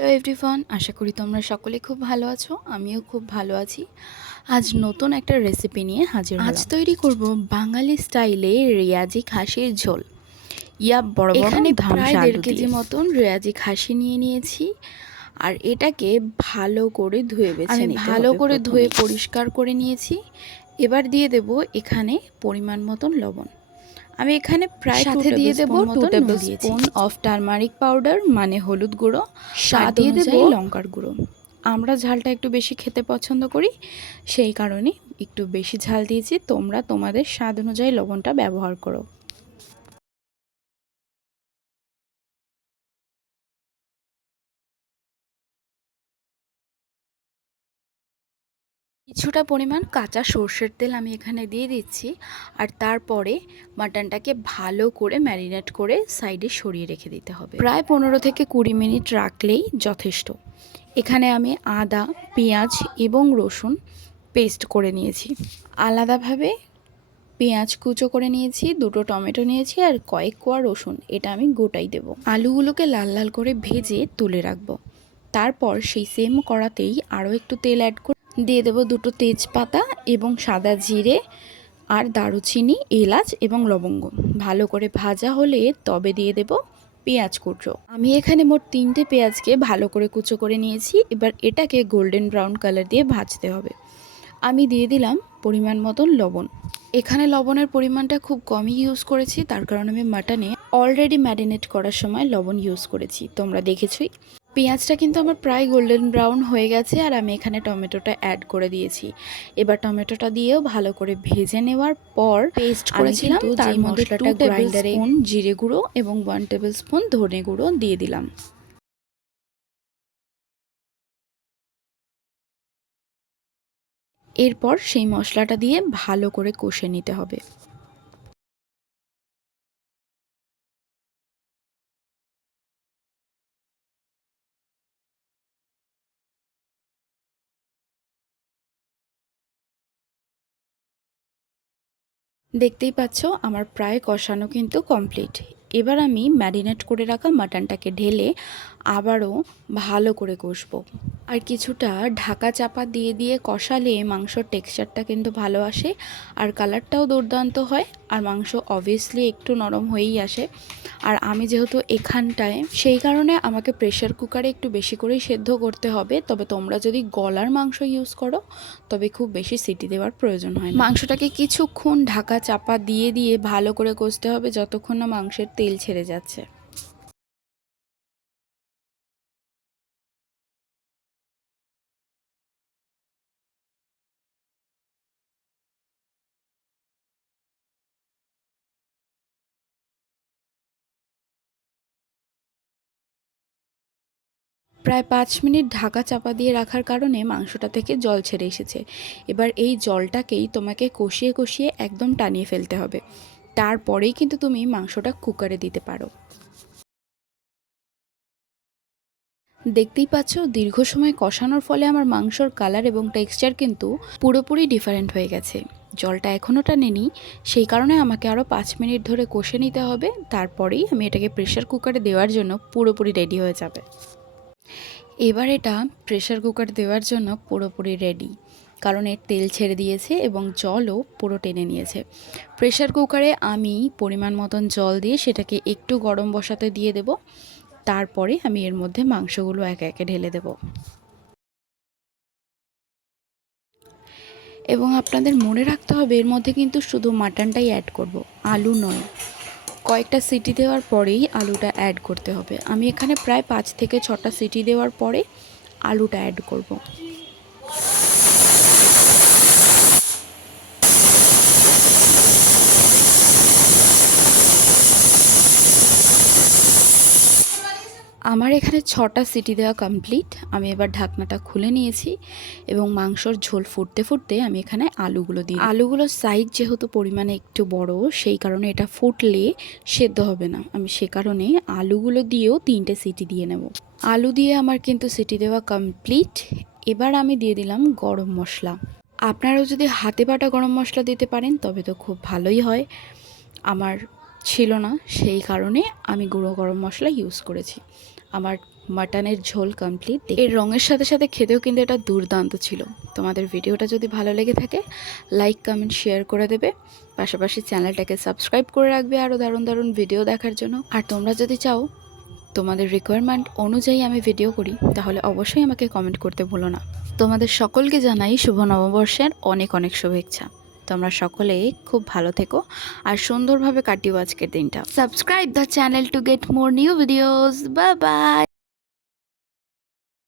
Hello everyone আশা করি তোমরা সকলে খুব ভালো আছো। আমিও খুব ভালো আছি। আজ নতুন একটা রেসিপি নিয়ে হাজির আজ তৈরি করব বাঙালি স্টাইলে রেয়াজি খাসির ঝোল। ইয়া বড় এখানে প্রায় দেড় কেজি মতন রেয়াজি খাসি নিয়ে নিয়েছি। আর এটাকে ভালো করে ধুয়ে বেছে ভালো করে ধুয়ে পরিষ্কার করে নিয়েছি। এবার দিয়ে দেব এখানে পরিমাণ মতন লবণ। আমি এখানে প্রায় সাথে দিয়ে দেবো two tablespoon of turmeric powder মানে হলুদ গুঁড়ো। সাথে দিয়ে দেবো লঙ্কার গুঁড়ো। আমরা ঝালটা একটু বেশি খেতে পছন্দ করি সেই কারণে একটু বেশি ঝাল দিয়েছি। তোমরা তোমাদের স্বাদ অনুযায়ী লবণটা ব্যবহার করো। কিছুটা পরিমাণ কাঁচা সর্ষের তেল আমি এখানে দিয়ে দিচ্ছি আর তারপরে মাটনটাকে ভালো করে ম্যারিনেট করে সাইডে সরিয়ে রেখে দিতে হবে। প্রায় পনেরো থেকে কুড়ি মিনিট রাখলেই যথেষ্ট। এখানে আমি আদা, পেঁয়াজ এবং রসুন পেস্ট করে নিয়েছি। আলাদাভাবে পেঁয়াজ কুচো করে নিয়েছি, দুটো টমেটো নিয়েছি আর কয়েক কোয়া রসুন, এটা আমি গোটাই দেব। আলুগুলোকে লাল লাল করে ভেজে তুলে রাখব। তারপর সেই সেম কড়াতেই আরও একটু তেল অ্যাড করে দিয়ে দেবো দুটো তেজপাতা এবং সাদা জিরে আর দারুচিনি, এলাচ এবং লবঙ্গ। ভালো করে ভাজা হলে তবে দিয়ে দেব পেঁয়াজ কুচো। আমি এখানে মোট তিনটে পেঁয়াজকে ভালো করে কুচো করে নিয়েছি। এবার এটাকে গোল্ডেন ব্রাউন কালার দিয়ে ভাজতে হবে। আমি দিয়ে দিলাম পরিমাণ মতন লবণ। এখানে লবণের পরিমাণটা খুব কমই ইউজ করেছি। তার কারণে আমি মাটনে অলরেডি ম্যারিনেট করার সময় লবণ ইউজ করেছি। তোমরা দেখেছই। পেঁয়াজটা কিন্তু আমার প্রায় গোল্ডেন ব্রাউন হয়ে গেছে আর আমি এখানে টমেটোটা অ্যাড করে দিয়েছি। এবার টমেটোটা দিয়েও ভালো করে ভেজে নেওয়ার পর পেস্ট করেছিলাম তার মশলাটা গ্রাইন্ডারে জিরে গুঁড়ো এবং ওয়ান টেবিল স্পুন ধনে গুঁড়ো দিয়ে দিলাম। এরপর সেই মশলাটা দিয়ে ভালো করে কষে নিতে হবে। দেখতেই পাচ্ছ, আমার প্রায় কষানো কিন্তু কমপ্লিট এবার আমি ম্যারিনেট করে রাখা মাটনটাকে ঢেলে আবারও ভালো করে কষবো। আর কিছুটা ঢাকা চাপা দিয়ে দিয়ে কষালে মাংসর টেক্সচারটা কিন্তু ভালো আসে আর কালারটাও দুর্দান্ত হয় আর মাংস অবভিয়াসলি একটু নরম হয়েই আসে। আর আমি যেহেতু এখানটায়, সেই কারণে আমাকে প্রেশার কুকারে একটু বেশি করেই সেদ্ধ করতে হবে। তবে তোমরা যদি গলার মাংস ইউজ করো, তবে খুব বেশি সিটি দেওয়ার প্রয়োজন হয় মাংসটাকে কিছুক্ষণ ঢাকা চাপা দিয়ে দিয়ে ভালো করে কষতে হবে যতক্ষণ না মাংসের তেল ছেড়ে যাচ্ছে। প্রায় পাঁচ মিনিট ঢাকা চাপা দিয়ে রাখার কারণে মাংসটা থেকে জল ছেড়ে এসেছে। এবার এই জলটাকেই তোমাকে কষিয়ে কষিয়ে একদম টানিয়ে ফেলতে হবে। তারপরেই কিন্তু তুমি মাংসটা কুকারে দিতে পারো। দেখতেই পাচ্ছ, দীর্ঘ সময় কষানোর ফলে আমার মাংসর কালার এবং টেক্সচার কিন্তু পুরোপুরি ডিফারেন্ট হয়ে গেছে। জলটা এখনও টানেনি, সেই কারণে আমাকে আরও পাঁচ মিনিট ধরে কষে নিতে হবে। তারপরেই আমি এটাকে প্রেশার কুকারে দেওয়ার জন্য পুরোপুরি রেডি হয়ে যাবে। এবার এটা প্রেশার কুকার দেওয়ার জন্য পুরোপুরি রেডি কারণ এর তেল ছেড়ে দিয়েছে এবং জলও পুরো টেনে নিয়েছে। প্রেশার কুকারে আমি পরিমাণ মতন জল দিয়ে সেটাকে একটু গরম বসাতে দিয়ে দেব, তারপরে আমি এর মধ্যে মাংসগুলো একে একে ঢেলে দেব। এবং আপনাদের মনে রাখতে হবে, এর মধ্যে কিন্তু শুধু মাটনটাই অ্যাড করব, আলু নয়। কয়েকটা সিটি দেওয়ার পরেই আলুটা অ্যাড করতে হবে। আমি এখানে প্রায় পাঁচ থেকে ছটা সিটি দেওয়ার পরে আলুটা অ্যাড করব। আমার এখানে ছটা সিটি দেওয়া কমপ্লিট আমি এবার ঢাকনাটা খুলে নিয়েছি এবং মাংসর ঝোল ফুটতে ফুটতে আমি এখানে আলুগুলো দিই। আলুগুলোর সাইজ যেহেতু পরিমাণে একটু বড়, সেই কারণে এটা ফুটলে সেদ্ধ হবে না। আমি সে কারণে আলুগুলো দিয়েও তিনটে সিটি দিয়ে নেব। আলু দিয়ে আমার কিন্তু সিটি দেওয়া কমপ্লিট এবার আমি দিয়ে দিলাম গরম মশলা। আপনারাও যদি হাতে বাটা গরম মশলা দিতে পারেন, তবে তো খুব ভালোই হয়। আমার ছিল না, সেই কারণে আমি গুঁড়ো গরম মশলা ইউজ করেছি। আমার মাটনের ঝোল কমপ্লিট এর রঙের সাথে সাথে খেতেও কিন্তু এটা দুর্দান্ত ছিল। তোমাদের ভিডিওটা যদি ভালো লেগে থাকে লাইক কমেন্ট শেয়ার করে দেবে। পাশাপাশি চ্যানেলটাকে সাবস্ক্রাইব করে রাখবে আরও দারুণ দারুণ ভিডিও দেখার জন্য। আর তোমরা যদি চাও, তোমাদের রিকোয়ারমেন্ট অনুযায়ী আমি ভিডিও করি, তাহলে অবশ্যই আমাকে কমেন্ট করতে ভুলো না। তোমাদের সকলকে জানাই শুভ নববর্ষের অনেক অনেক শুভেচ্ছা। তোমরা সকলে খুব ভালো থেকো আর সুন্দরভাবে কাটিও আজকের দিনটা। Subscribe the channel to get more new videos বা বাই